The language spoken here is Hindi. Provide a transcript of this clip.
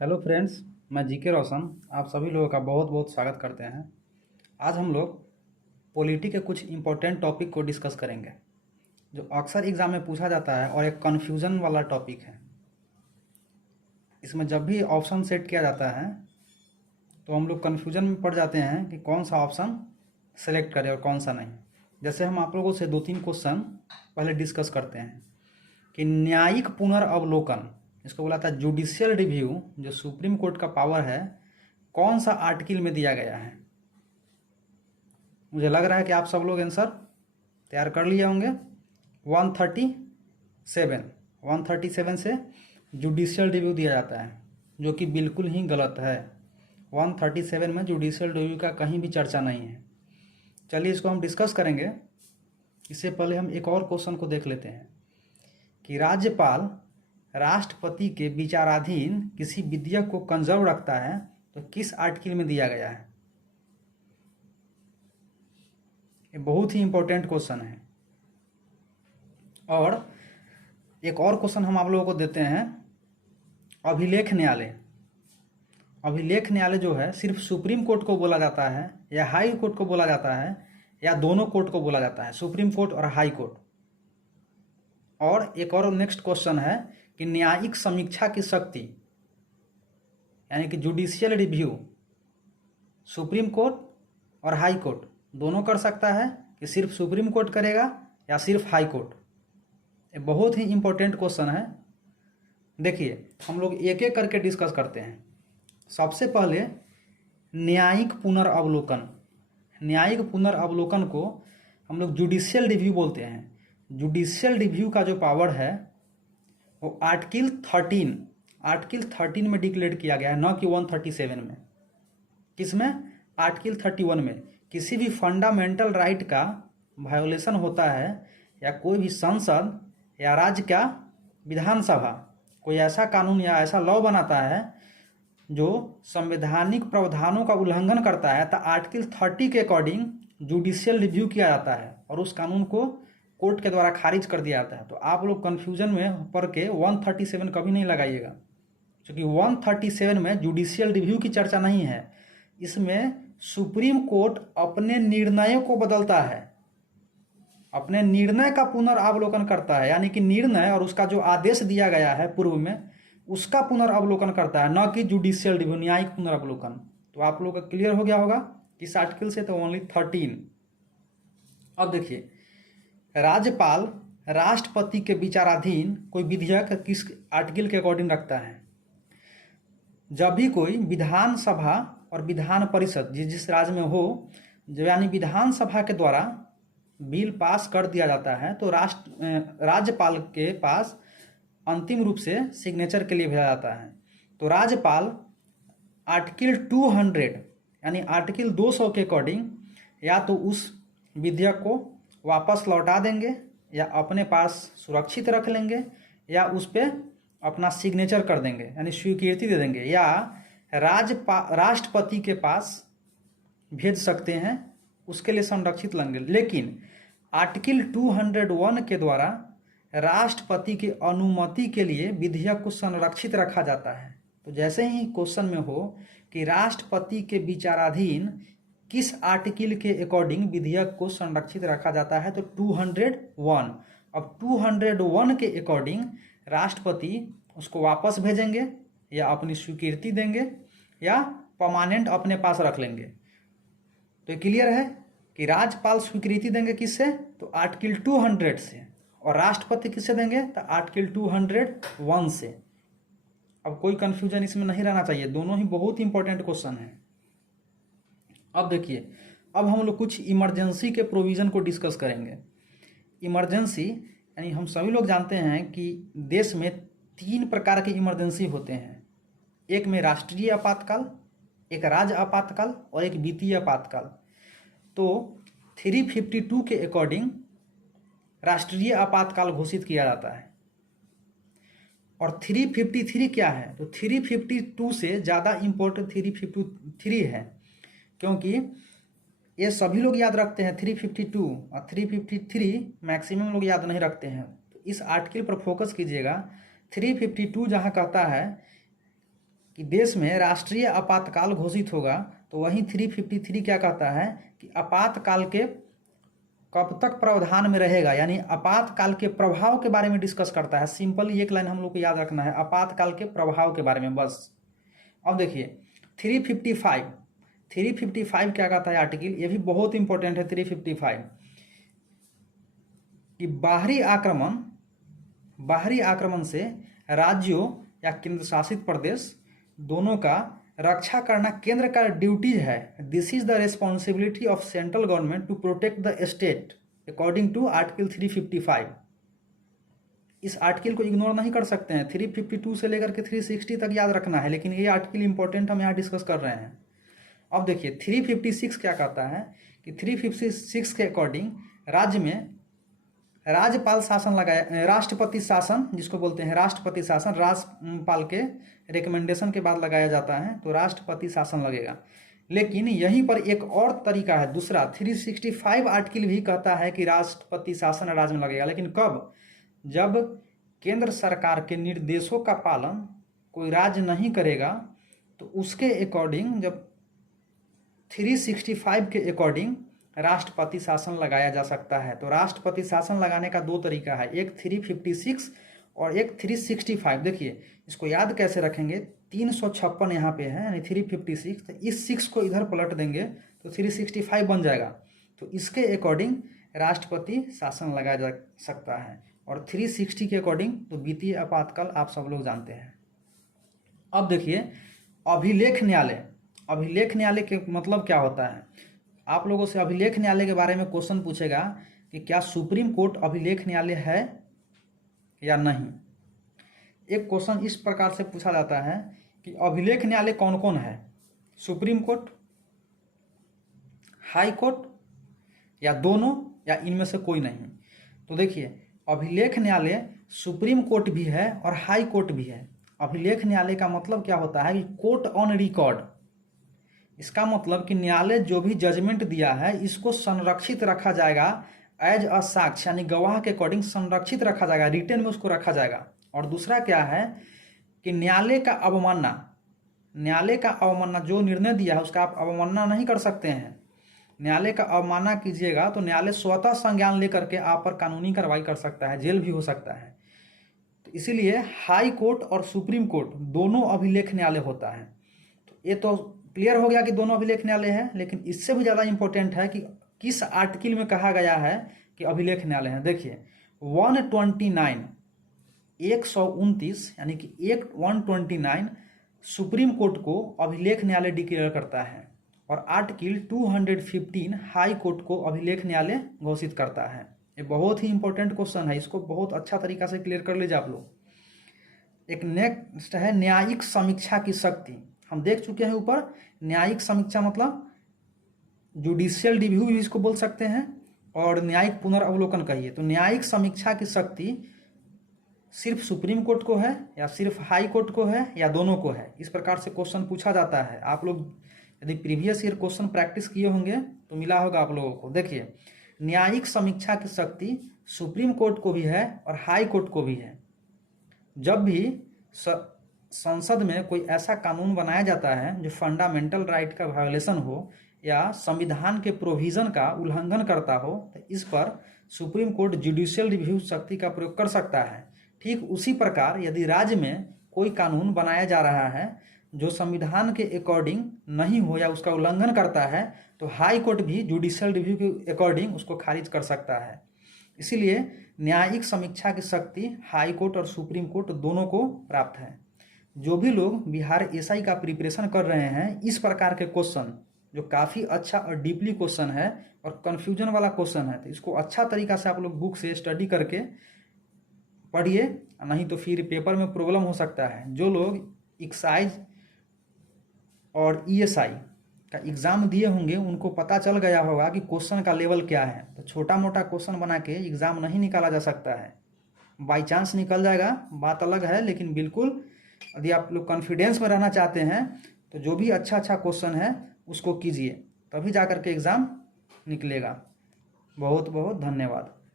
हेलो फ्रेंड्स, मैं जीके रोशन आप सभी लोगों का बहुत बहुत स्वागत करते हैं। आज हम लोग पॉलिटी के कुछ इम्पोर्टेंट टॉपिक को डिस्कस करेंगे जो अक्सर एग्ज़ाम में पूछा जाता है और एक कन्फ्यूज़न वाला टॉपिक है। इसमें जब भी ऑप्शन सेट किया जाता है तो हम लोग कन्फ्यूज़न में पड़ जाते हैं कि कौन सा ऑप्शन सेलेक्ट करें और कौन सा नहीं। जैसे हम आप लोगों से 2-3 क्वेश्चन पहले डिस्कस करते हैं कि न्यायिक पुनर्अवलोकन, इसको बोला था जुडिशियल रिव्यू, जो सुप्रीम कोर्ट का पावर है, कौन सा आर्टिकल में दिया गया है। मुझे लग रहा है कि आप सब लोग आंसर तैयार कर लिए होंगे। 137 से जुडिशियल रिव्यू दिया जाता है, जो कि बिल्कुल ही गलत है। 137 में जुडिशियल रिव्यू का कहीं भी चर्चा नहीं है। चलिए इसको हम डिस्कस करेंगे। इससे पहले हम एक और क्वेश्चन को देख लेते हैं कि राज्यपाल राष्ट्रपति के विचाराधीन किसी विधेयक को कंजर्व रखता है तो किस आर्टिकल में दिया गया है। ये बहुत ही इंपॉर्टेंट क्वेश्चन है। और एक और क्वेश्चन हम आप लोगों को देते हैं, अभिलेख न्यायालय। अभिलेख न्यायालय जो है सिर्फ सुप्रीम कोर्ट को बोला जाता है या हाई कोर्ट को बोला जाता है या दोनों कोर्ट को बोला जाता है, सुप्रीम कोर्ट और हाई कोर्ट। और एक और नेक्स्ट क्वेश्चन है कि न्यायिक समीक्षा की शक्ति यानी कि जुडिशियल रिव्यू सुप्रीम कोर्ट और हाई कोर्ट दोनों कर सकता है कि सिर्फ सुप्रीम कोर्ट करेगा या सिर्फ हाई कोर्ट। ये बहुत ही इंपॉर्टेंट क्वेश्चन है। देखिए हम लोग एक एक करके डिस्कस करते हैं। सबसे पहले न्यायिक पुनर्अवलोकन। न्यायिक पुनर्अवलोकन को हम लोग जुडिशियल रिव्यू बोलते हैं। जुडिशियल रिव्यू का जो पावर है वो आर्टिकल 13 में डिक्लेयर किया गया है, न कि 137 में। किसमें? आर्टिकल 31 में। किसी भी फंडामेंटल राइट का वायोलेशन होता है या कोई भी संसद या राज्य का विधानसभा कोई ऐसा कानून या ऐसा लॉ बनाता है जो संवैधानिक प्रावधानों का उल्लंघन करता है, तो आर्टिकल 30 के अकॉर्डिंग जुडिशियल रिव्यू किया जाता है और उस कानून को कोर्ट के द्वारा खारिज कर दिया जाता है। तो आप लोग कन्फ्यूजन में पढ़ के 137 कभी नहीं लगाइएगा, क्योंकि 137 में जुडिशियल रिव्यू की चर्चा नहीं है। इसमें सुप्रीम कोर्ट अपने निर्णयों को बदलता है, अपने निर्णय का पुनर्अवलोकन करता है, यानी कि निर्णय और उसका जो आदेश दिया गया है पूर्व में उसका पुनर्अवलोकन करता है, न कि जुडिशियल रिव्यू, न्यायिक पुनर्अवलोकन। तो आप लोगों का क्लियर हो गया होगा इस आर्टिकल से, तो ओनली 13। अब देखिए, राज्यपाल राष्ट्रपति के विचाराधीन कोई विधेयक किस आर्टिकल के अकॉर्डिंग रखता है? जब भी कोई विधानसभा और विधान परिषद जिस राज्य में हो, जब यानी विधानसभा के द्वारा बिल पास कर दिया जाता है तो राज्यपाल के पास अंतिम रूप से सिग्नेचर के लिए भेजा जाता है। तो राज्यपाल आर्टिकल 200 यानी आर्टिकल 200 के अकॉर्डिंग या तो उस विधेयक को वापस लौटा देंगे या अपने पास सुरक्षित रख लेंगे या उस पर अपना सिग्नेचर कर देंगे, यानी स्वीकृति दे देंगे, या राष्ट्रपति के पास भेज सकते हैं, उसके लिए संरक्षित लेंगे। लेकिन आर्टिकल 201 के द्वारा राष्ट्रपति की अनुमति के लिए विधेयक को संरक्षित रखा जाता है। तो जैसे ही क्वेश्चन में हो कि राष्ट्रपति के विचाराधीन किस आर्टिकल के अकॉर्डिंग विधेयक को संरक्षित रखा जाता है, तो 201। अब 201 के अकॉर्डिंग राष्ट्रपति उसको वापस भेजेंगे या अपनी स्वीकृति देंगे या परमानेंट अपने पास रख लेंगे। तो क्लियर है कि राज्यपाल स्वीकृति देंगे किससे? तो आर्टिकल 200 से, और राष्ट्रपति किससे देंगे? तो आर्टिकल 201 से। अब कोई कंफ्यूजन इसमें नहीं रहना चाहिए, दोनों ही बहुत इंपॉर्टेंट क्वेश्चन है। अब देखिए, अब हम लोग कुछ इमरजेंसी के प्रोविज़न को डिस्कस करेंगे। इमरजेंसी यानी हम सभी लोग जानते हैं कि देश में 3 प्रकार के इमरजेंसी होते हैं। एक में राष्ट्रीय आपातकाल, एक राज्य आपातकाल और एक वित्तीय आपातकाल। तो 352 के अकॉर्डिंग राष्ट्रीय आपातकाल घोषित किया जाता है। और 353 क्या है? तो 352 से ज़्यादा इम्पोर्टेंट 353 है, क्योंकि ये सभी लोग याद रखते हैं 352 और 353 मैक्सिमम लोग याद नहीं रखते हैं। तो इस आर्टिकल पर फोकस कीजिएगा। 352 जहाँ कहता है कि देश में राष्ट्रीय आपातकाल घोषित होगा, तो वहीं 353 क्या कहता है कि आपातकाल के कब तक प्रावधान में रहेगा, यानी आपातकाल के प्रभाव के बारे में डिस्कस करता है। सिंपल एक लाइन हम लोग को याद रखना है, आपातकाल के प्रभाव के बारे में बस। अब देखिए 355 क्या कहता है आर्टिकल, ये भी बहुत इंपॉर्टेंट है। 355 कि बाहरी आक्रमण से राज्यों या केंद्र शासित प्रदेश दोनों का रक्षा करना केंद्र का ड्यूटी है। This is the responsibility of central government to protect the state according to article 355। इस आर्टिकल को इग्नोर नहीं कर सकते हैं। 352 से लेकर के 360 तक याद रखना है, लेकिन ये आर्टिकल इंपॉर्टेंट हम यहाँ डिस्कस कर रहे हैं। अब देखिए 356 क्या कहता है कि 356 के अकॉर्डिंग राज्य में राज्यपाल शासन लगाया, राष्ट्रपति शासन जिसको बोलते हैं राष्ट्रपति शासन, राज्यपाल के रिकमेंडेशन के बाद लगाया जाता है, तो राष्ट्रपति शासन लगेगा। लेकिन यहीं पर एक और तरीका है दूसरा, 365 आर्टिकल भी कहता है कि राष्ट्रपति शासन राज्य में लगेगा, लेकिन कब, जब केंद्र सरकार के निर्देशों का पालन कोई राज्य नहीं करेगा, तो उसके अकॉर्डिंग जब 365 के अकॉर्डिंग राष्ट्रपति शासन लगाया जा सकता है। तो राष्ट्रपति शासन लगाने का दो तरीका है, एक 356 और एक 365। देखिए इसको याद कैसे रखेंगे, 356 यहाँ पे है यानी 356, तो इस 6 को इधर पलट देंगे तो 365 बन जाएगा। तो इसके अकॉर्डिंग राष्ट्रपति शासन लगाया जा सकता है। और 360 के अकॉर्डिंग तो वित्तीय आपातकाल आप सब लोग जानते हैं। अब देखिए अभिलेख न्यायालय के मतलब क्या होता है। आप लोगों से अभिलेख न्यायालय के बारे में क्वेश्चन पूछेगा कि क्या सुप्रीम कोर्ट अभिलेख न्यायालय है या नहीं। एक क्वेश्चन इस प्रकार से पूछा जाता है कि अभिलेख न्यायालय कौन कौन है, सुप्रीम कोर्ट, हाई कोर्ट या दोनों, या इनमें से कोई नहीं। तो देखिए अभिलेख न्यायालय सुप्रीम कोर्ट भी है और हाई कोर्ट भी है। अभिलेख न्यायालय का मतलब क्या होता है कि कोर्ट ऑन रिकॉर्ड। इसका मतलब कि न्यायालय जो भी जजमेंट दिया है इसको संरक्षित रखा जाएगा एज अ साक्ष्य, यानी गवाह के अकॉर्डिंग संरक्षित रखा जाएगा, रिटेन में उसको रखा जाएगा। और दूसरा क्या है कि न्यायालय का अवमानना, जो निर्णय दिया है उसका आप अवमानना नहीं कर सकते हैं। न्यायालय का अवमानना कीजिएगा तो न्यायालय स्वतः संज्ञान लेकर के आप पर कानूनी कार्रवाई कर सकता है, जेल भी हो सकता है। तो इसीलिए हाई कोर्ट और सुप्रीम कोर्ट दोनों अभिलेख न्यायालय होता है। तो ये तो क्लियर हो गया कि दोनों अभिलेख न्यायालय है, लेकिन इससे भी ज़्यादा इंपॉर्टेंट है कि किस आर्टिकल में कहा गया है कि अभिलेख न्यायालय है। देखिए 129 यानी कि 129 सुप्रीम कोर्ट को अभिलेख न्यायालय डिक्लेयर करता है, और आर्टिकल 215 हाई कोर्ट को अभिलेख न्यायालय घोषित करता है। ये बहुत ही इंपॉर्टेंट क्वेश्चन है, इसको बहुत अच्छा तरीका से क्लियर कर लीजिए आप लोग। एक नेक्स्ट है न्यायिक समीक्षा की शक्ति। हम देख चुके हैं ऊपर, न्यायिक समीक्षा मतलब जुडिशियल रिव्यू भी इसको बोल सकते हैं, और न्यायिक पुनर्वलोकन कहिए। तो न्यायिक समीक्षा की शक्ति सिर्फ सुप्रीम कोर्ट को है या सिर्फ हाई कोर्ट को है या दोनों को है, इस प्रकार से क्वेश्चन पूछा जाता है। आप लोग यदि प्रीवियस ईयर क्वेश्चन प्रैक्टिस किए होंगे तो मिला होगा आप लोगों को। देखिए न्यायिक समीक्षा की शक्ति सुप्रीम कोर्ट को भी है और हाई कोर्ट को भी है। जब भी संसद में कोई ऐसा कानून बनाया जाता है जो फंडामेंटल राइट का वायोलेशन हो या संविधान के प्रोविजन का उल्लंघन करता हो, तो इस पर सुप्रीम कोर्ट जुडिशियल रिव्यू शक्ति का प्रयोग कर सकता है। ठीक उसी प्रकार यदि राज्य में कोई कानून बनाया जा रहा है जो संविधान के अकॉर्डिंग नहीं हो या उसका उल्लंघन करता है, तो हाई कोर्ट भी जुडिशियल रिव्यू के अकॉर्डिंग उसको खारिज कर सकता है। इसीलिए न्यायिक समीक्षा की शक्ति हाई कोर्ट और सुप्रीम कोर्ट दोनों को प्राप्त है। जो भी लोग बिहार एसआई का प्रिपरेशन कर रहे हैं, इस प्रकार के क्वेश्चन जो काफ़ी अच्छा और डीपली क्वेश्चन है और कन्फ्यूजन वाला क्वेश्चन है, तो इसको अच्छा तरीका से आप लोग बुक से स्टडी करके पढ़िए, नहीं तो फिर पेपर में प्रॉब्लम हो सकता है। जो लोग एक्साइज और ईएसआई का एग्ज़ाम दिए होंगे उनको पता चल गया होगा कि क्वेश्चन का लेवल क्या है। तो छोटा मोटा क्वेश्चन बना के एग्ज़ाम नहीं निकाला जा सकता है। बाई चांस निकल जाएगा बात अलग है, लेकिन बिल्कुल यदि आप लोग कॉन्फिडेंस में रहना चाहते हैं तो जो भी अच्छा क्वेश्चन है उसको कीजिए, तभी जा कर के एग्ज़ाम निकलेगा। बहुत बहुत धन्यवाद।